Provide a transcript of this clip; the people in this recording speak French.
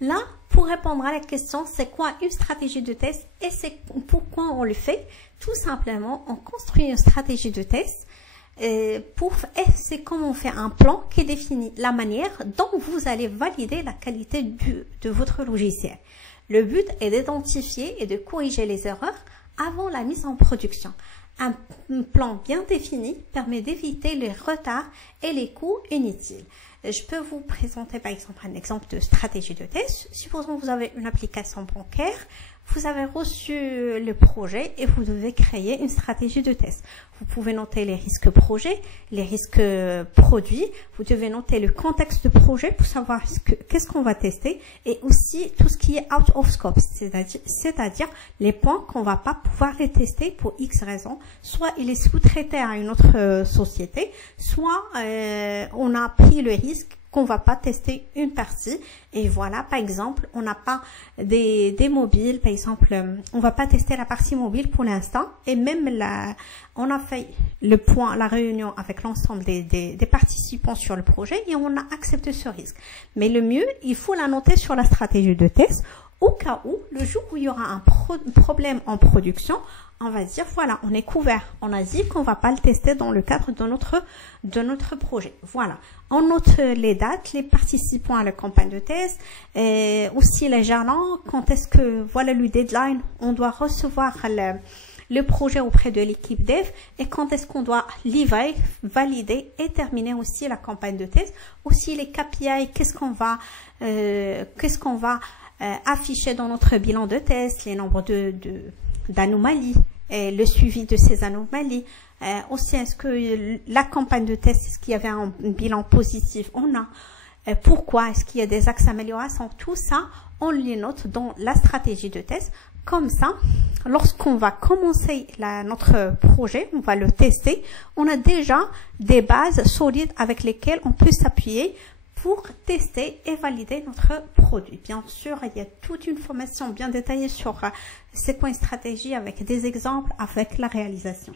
Là, pour répondre à la question, c'est quoi une stratégie de test et c'est pourquoi on le fait? Tout simplement, on construit une stratégie de test et c'est comme on fait un plan qui définit la manière dont vous allez valider la qualité de votre logiciel. Le but est d'identifier et de corriger les erreurs avant la mise en production. Un plan bien défini permet d'éviter les retards et les coûts inutiles. Je peux vous présenter par exemple un exemple de stratégie de test. Supposons que vous avez une application bancaire, vous avez reçu le projet et vous devez créer une stratégie de test. Vous pouvez noter les risques projets, les risques produits. Vous devez noter le contexte de projet pour savoir qu'est-ce qu'on va tester et aussi tout ce qui est out of scope, c'est-à-dire les points qu'on va pas pouvoir les tester pour X raisons. Soit il est sous-traité à une autre société, soit on a pris le risque qu'on va pas tester une partie et voilà, par exemple, on n'a pas des mobiles, par exemple, on va pas tester la partie mobile pour l'instant et même on a fait la réunion avec l'ensemble des participants sur le projet et on a accepté ce risque. Mais le mieux, il faut la noter sur la stratégie de test au cas où, le jour où il y aura un problème en production, on va dire, voilà, on est couvert. On a dit qu'on va pas le tester dans le cadre de notre projet. Voilà. On note les dates, les participants à la campagne de test, et aussi les jalons, quand est-ce que, voilà le deadline, on doit recevoir le projet auprès de l'équipe dev et quand est-ce qu'on doit livrer, valider et terminer aussi la campagne de test. Aussi les KPI, qu'est-ce qu'on va afficher dans notre bilan de test, les nombres d'anomalies, et le suivi de ces anomalies. Aussi, est-ce que la campagne de test, est-ce qu'il y avait un bilan positif? On a. Pourquoi? Est-ce qu'il y a des axes d'amélioration? Tout ça, on les note dans la stratégie de test. Comme ça, lorsqu'on va commencer notre projet, on va le tester, on a déjà des bases solides avec lesquelles on peut s'appuyer pour tester et valider notre produit. Bien sûr, il y a toute une formation bien détaillée sur c'est quoi une stratégie avec des exemples, avec la réalisation.